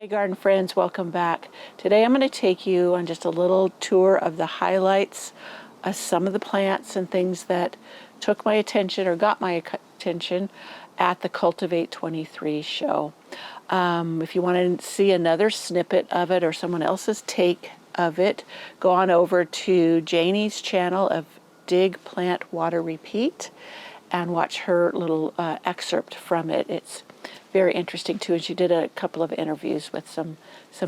Hey garden friends, welcome back. Today I'm going to take you on just a little tour of the highlights of some of the plants and things that took my attention or got my attention at the Cultivate 23 show. If you want to see another snippet of it or someone else's take of it, go on over to Janie's channel of Dig, Plant, Water, Repeat and watch her little excerpt from it. It's very interesting too, and she did a couple of interviews with some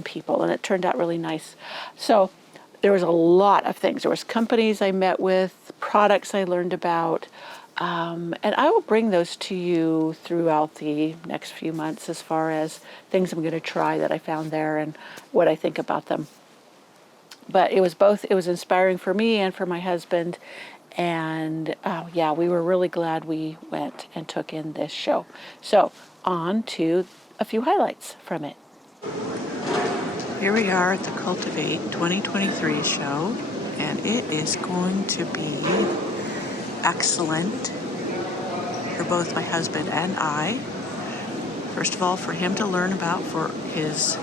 people, and it turned out really nice. So there was a lot of things. There was companies I met with, products I learned about, and I will bring those to you throughout the next few months as far as things I'm going to try that I found there and what I think about them. But it was inspiring for me and for my husband, and yeah, we were really glad we went and took in this show. So on to a few highlights from it. Here we are at the Cultivate 2023 show, and it is going to be excellent for both my husband and I. First of all, for him to learn about for his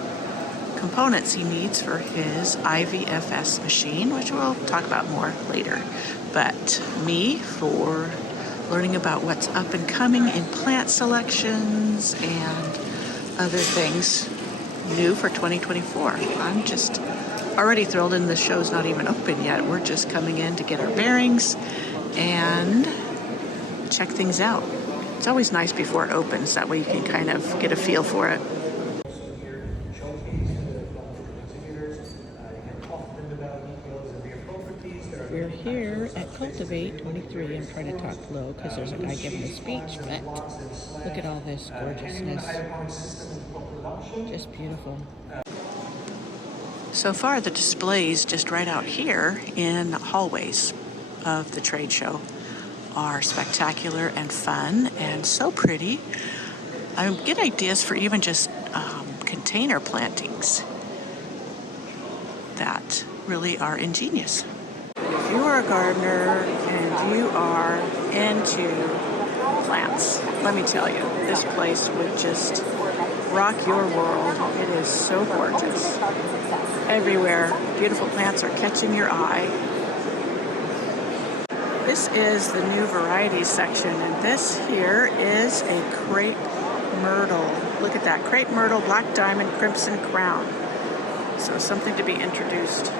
components he needs for his IVFS machine, which we'll talk about more later. But me for learning about what's up and coming in plant selections and other things new for 2024. I'm just already thrilled, and the show's not even open yet. We're just coming in to get our bearings and check things out. It's always nice before it opens, that way you can kind of get a feel for it. We're here at Cultivate 23. I'm trying to talk low because there's a guy giving a speech, but look at all this gorgeousness. Just beautiful. So far, the displays just right out here in hallways of the trade show are spectacular and fun and so pretty. I get ideas for even just container plantings that really are ingenious. If you are a gardener and you are into plants, let me tell you, this place would just rock your world. It is so gorgeous. Everywhere, beautiful plants are catching your eye. This is the new varieties section, and this here is a crepe myrtle. Look at that, crepe myrtle, black diamond, crimson crown. So something to be introduced.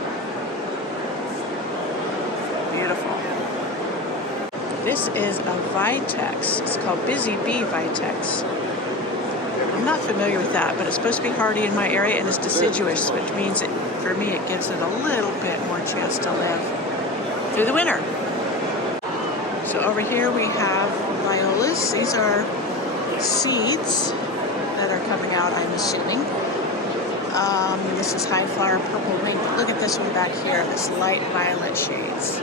Beautiful. This is a vitex. It's called Busy Bee Vitex. I'm not familiar with that, but it's supposed to be hardy in my area and it's deciduous, which means it, for me, it gives it a little bit more chance to live through the winter. So over here we have violas. These are seeds that are coming out, I'm assuming. This is high flower purple ring, but look at this one back here, this light violet shades.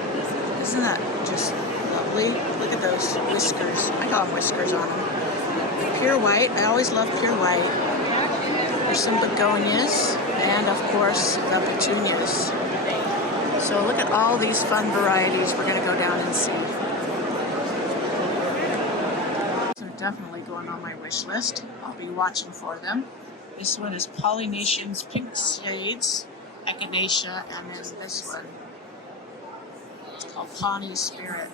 Isn't that just lovely? Look at those whiskers. I call them whiskers on them. Pure white. I always love pure white. There's some begonias, and of course the petunias. So look at all these fun varieties we're going to go down and see. So definitely going on my wish list. I'll be watching for them. This one is Polynesian's Pink Shades, Echinacea, and then this one. It's called Pawnee Spirit.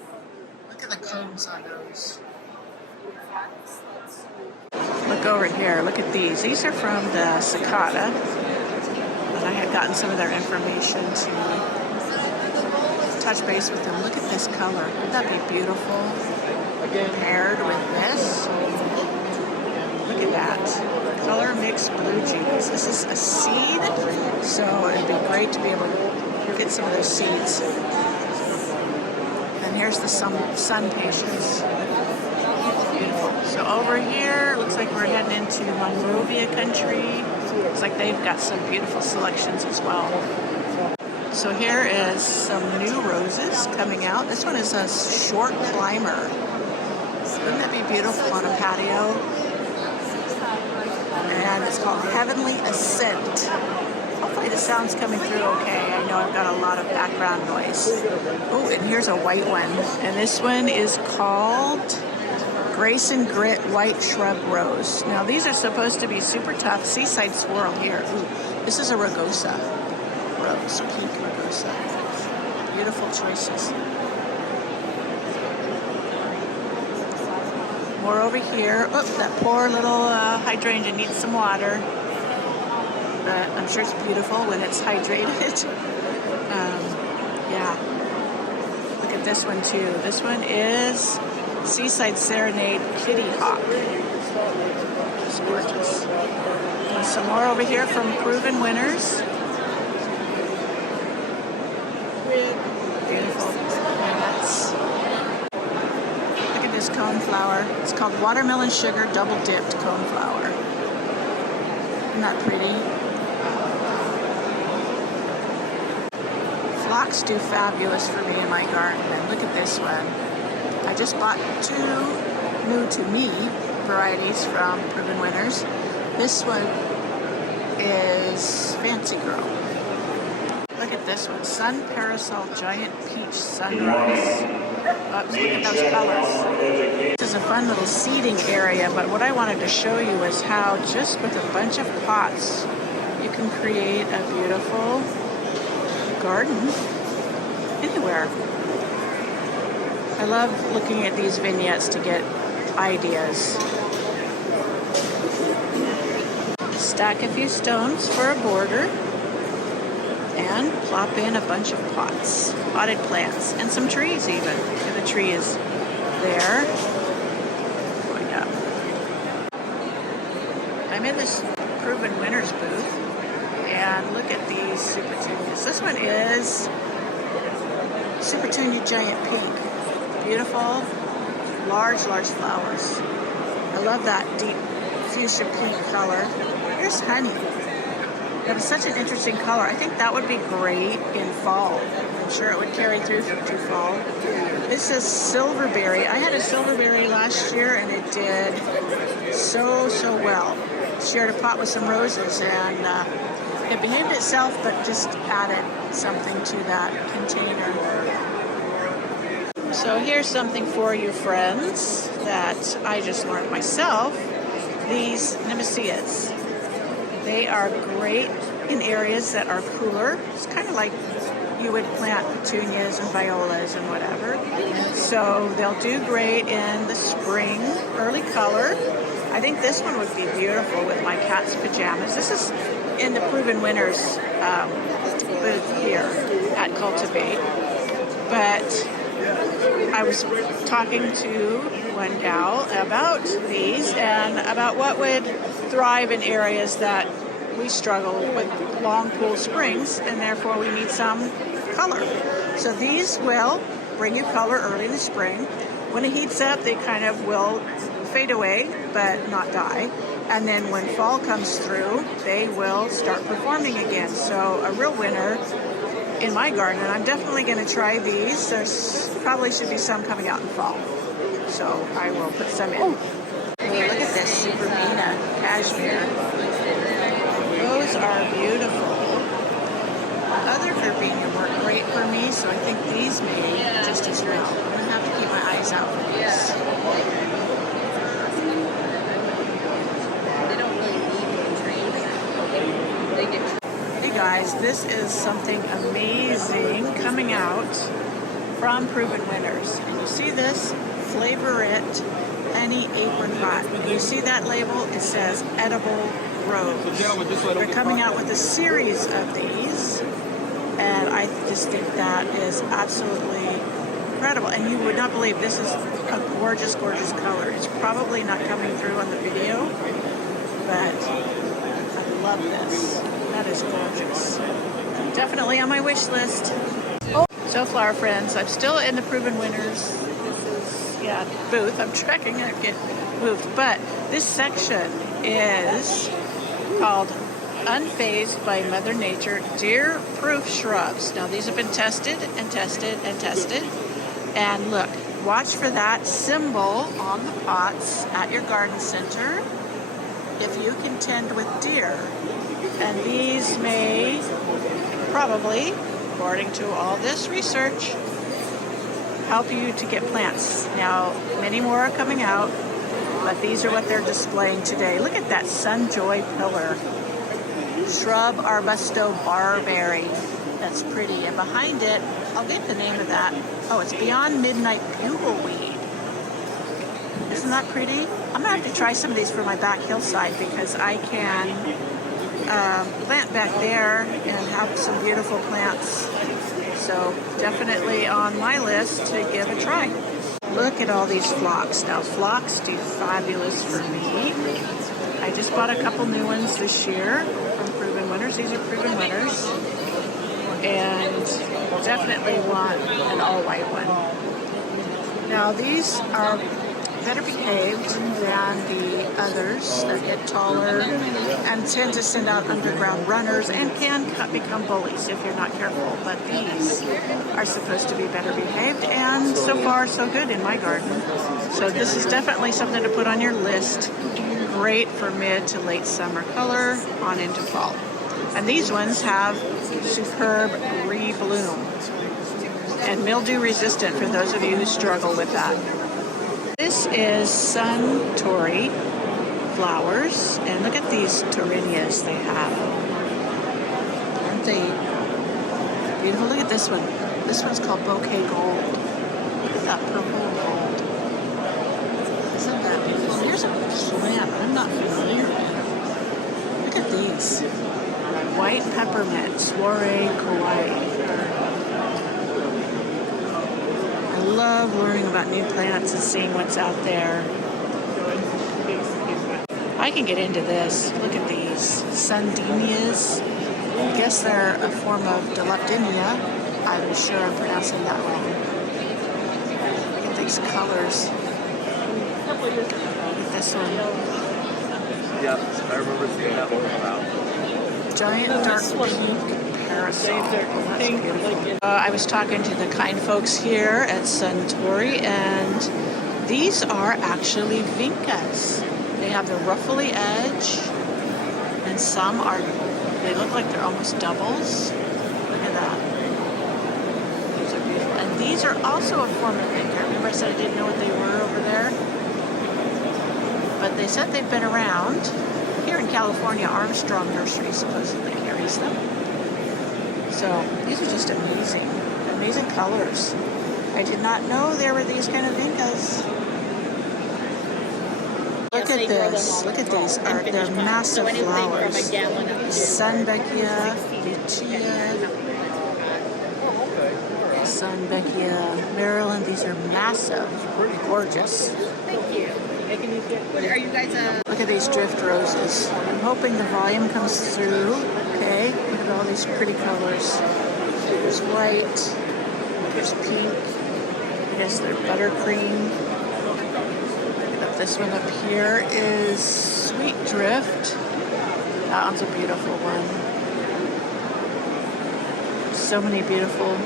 Look at the combs on those. Look over here. Look at these. These are from the Cicada. And I had gotten some of their information to touch base with them. Look at this color. Wouldn't that be beautiful? Paired with this. Look at that. Color mix blue jeans. This is a seed, so it'd be great to be able to get some of those seeds. And here's the sun patience. Beautiful. So over here, looks like we're heading into Monrovia country. Looks like they've got some beautiful selections as well. So here is some new roses coming out. This one is a short climber. Wouldn't that be beautiful on a patio? And it's called Heavenly Ascent. Hopefully the sound's coming through okay. I know I've got a lot of background noise. Oh, and here's a white one. And this one is called Grace and Grit White Shrub Rose. Now these are supposed to be super tough. Seaside Swirl here. Ooh, this is a Rugosa rose, pink Rugosa. Beautiful choices. More over here. Oh, that poor little hydrangea needs some water. But I'm sure it's beautiful when it's hydrated. Yeah. Look at this one too. This one is Seaside Serenade Kitty Hawk. It's gorgeous. And some more over here from Proven Winners. Beautiful plants. Look at this coneflower. It's called Watermelon Sugar Double Dipped Coneflower. Isn't that pretty? Phlox do fabulous for me in my garden. And look at this one. I just bought 2 new to me varieties from Proven Winners. This one is Fancy Girl. Look at this one, Sun Parasol Giant Peach Sunrise. Oops, look at those colors. This is a fun little seeding area, but what I wanted to show you is how just with a bunch of pots, you can create a beautiful garden anywhere. I love looking at these vignettes to get ideas. Stack a few stones for a border and plop in a bunch of pots, potted plants, and some trees even. And the tree is there. Going up. I'm in this Proven Winners booth, and look at these Supertunias. This one is Supertunia Giant Pink. Beautiful, large flowers. I love that deep fuchsia pink color. Here's honey. That is such an interesting color. I think that would be great in fall. I'm sure it would carry through to fall. This is silverberry. I had a silverberry last year and it did so well. Shared a pot with some roses and it behaved itself, but just added something to that container. So here's something for you friends that I just learned myself. These Nemeseas. They are great in areas that are cooler. It's kind of like you would plant petunias and violas and whatever. So they'll do great in the spring, early color. I think this one would be beautiful with my cat's pajamas. This is in the Proven Winners booth here at Cultivate. But I was talking to one gal about these and about what would thrive in areas that we struggle with long cool springs and therefore we need some color. So these will bring you color early in the spring. When it heats up, they kind of will fade away but not die. And then when fall comes through, they will start performing again. So a real winner in my garden, and I'm definitely going to try these. There's probably should be some coming out in fall. So I will put some in. Hey, look at this Superbina cashmere. Those are beautiful. Other verbena work great for me, so I think these may just as well. I'm going to have to keep my eyes out for these. Hey guys, this is something amazing coming out from Proven Winners. And you see this? Flavor It Honey Apricot. You see that label? It says edible rose. They're coming out with a series of these, and I just think that is absolutely incredible. And you would not believe this is a gorgeous color. It's probably not coming through on the video, but I love this. That is gorgeous. Definitely on my wish list. So flower friends, I'm still in the Proven Winners. This is, booth. I'm trekking, I get moved. But this section is called Unfazed by Mother Nature Deer-Proof Shrubs. Now these have been tested and tested and tested. And look, watch for that symbol on the pots at your garden center if you contend with deer. And these may probably, according to all this research, help you to get plants. Now, many more are coming out. but these are what they're displaying today. Look at that Sunjoy pillar. Shrub Arbusto Barberry. That's pretty. And behind it, I'll get the name of that. Oh, it's Beyond Midnight Bugleweed. Isn't that pretty? I'm gonna have to try some of these for my back hillside because I can plant back there and have some beautiful plants. So definitely on my list to give a try. Look at all these phlox. Now phlox do fabulous for me. I just bought a couple new ones this year from Proven Winners. These are Proven Winners. And definitely want an all-white one. Now these are better behaved than the others that get taller and tend to send out underground runners and can become bullies if you're not careful. But these are supposed to be better behaved, and so far so good in my garden. So this is definitely something to put on your list. Great for mid to late summer color on into fall. And these ones have superb rebloom and mildew resistant for those of you who struggle with that. This is Suntory flowers, and look at these torinias they have. Aren't they beautiful? Look at this one. This one's called Bouquet Gold. Look at that purple and gold. Isn't that beautiful? Here's a plant I'm not familiar with. Look at these. White peppermint, Soiree Kawaii. I love learning about new plants and seeing what's out there. I can get into this. Look at these. Sundinias. I guess they're a form of Dilopdinia. I'm sure I'm pronouncing that wrong. Look at these colors. Look at this one. Yeah, I remember seeing that one about. Giant dark pink parasol. Oh, that's beautiful. I was talking to the kind folks here at Suntory, and these are actually vincas. They have the ruffly edge, and some are, they look like they're almost doubles. Look at that. These are beautiful. And these are also a form of vinca. Remember I said I didn't know what they were over there? But they said they've been around. Here in California, Armstrong Nursery supposedly carries them. So these are just amazing, amazing colors. I did not know there were these kind of vincas. Look at this. Look at these. They're massive flowers. Sunbeckia, Lucia, Sunbeckia, Maryland. These are massive, gorgeous. Thank you. What are you guys? Look at these drift roses. I'm hoping the volume comes through. Okay, look at all these pretty colors. There's white, there's pink, I guess they're buttercream. This one up here is Sweet Drift. That one's a beautiful one. So many beautiful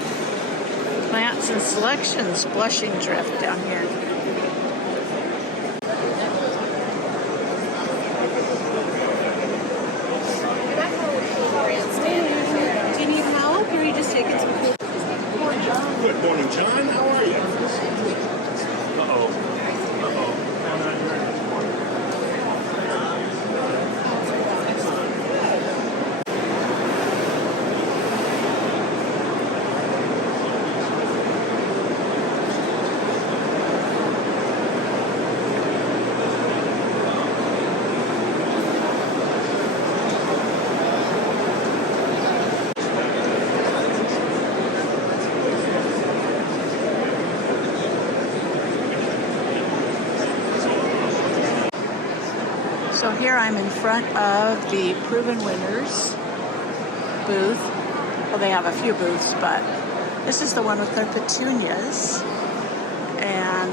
plants and selections. Blushing Drift down here. Do you need help, or are you just taking some food? Good morning, John. How are you? Uh-oh. Uh-oh. So here I'm in front of the Proven Winners booth. Well, they have a few booths, but this is the one with their petunias. And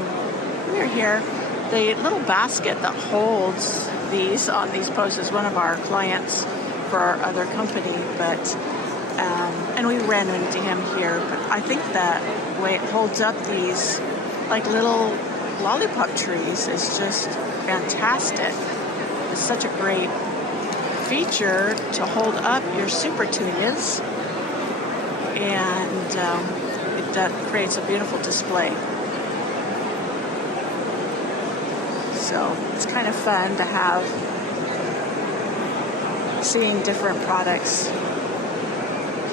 we're here. The little basket that holds these on these posts is one of our clients for our other company, but and we ran into him here. But I think that the way it holds up these like little lollipop trees is just fantastic. It's such a great feature to hold up your super petunias, and that creates a beautiful display. So it's kind of fun to have, seeing different products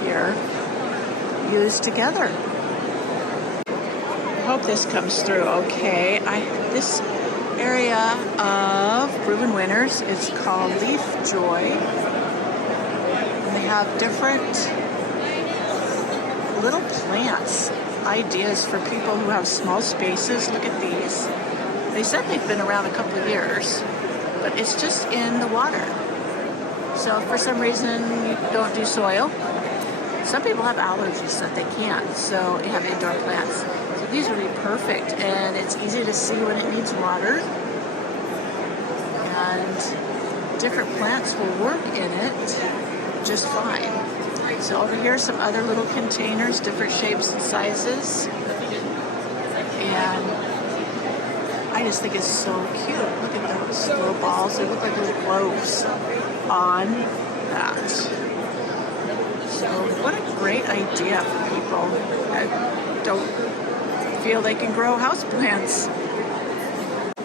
here used together. I hope this comes through okay. This area of Proven Winners is called Leaf Joy. And they have different little plants, ideas for people who have small spaces. Look at these. They said they've been around a couple of years, but it's just in the water. So if for some reason you don't do soil, some people have allergies that they can't, so you have indoor plants. So these would be perfect, and it's easy to see when it needs water. And different plants will work in it just fine. So over here are some other little containers, different shapes and sizes. And I just think it's so cute. Look at those little balls. They look like little globes on that. So what a great idea for people that don't feel they can grow houseplants.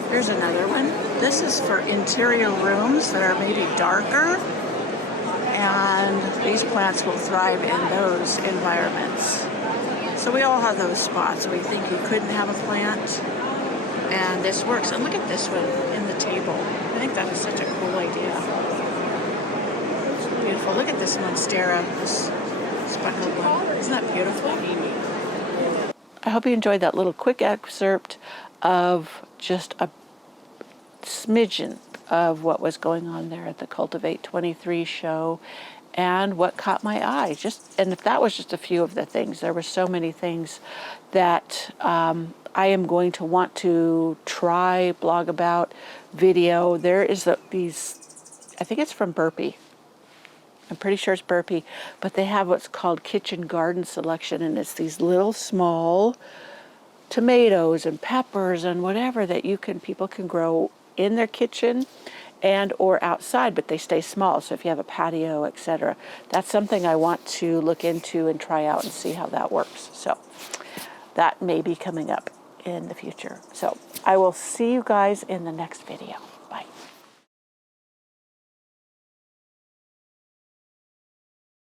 Here's another one. This is for interior rooms that are maybe darker, and these plants will thrive in those environments. So we all have those spots where we think you couldn't have a plant, and this works. And look at this one in the table. I think that is such a cool idea. It's beautiful. Look at this monstera, this speckled one. Isn't that beautiful? I hope you enjoyed that little quick excerpt of just a smidgen of what was going on there at the Cultivate 23 show and what caught my eye. And if that was just a few of the things, there were so many things that I am going to want to try, blog about, video. There is these, I think it's from Burpee. I'm pretty sure it's Burpee, but they have what's called kitchen garden selection, and it's these little small tomatoes and peppers and whatever that people can grow in their kitchen and or outside, but they stay small. So if you have a patio, etc., that's something I want to look into and try out and see how that works. So that may be coming up in the future. So I will see you guys in the next video.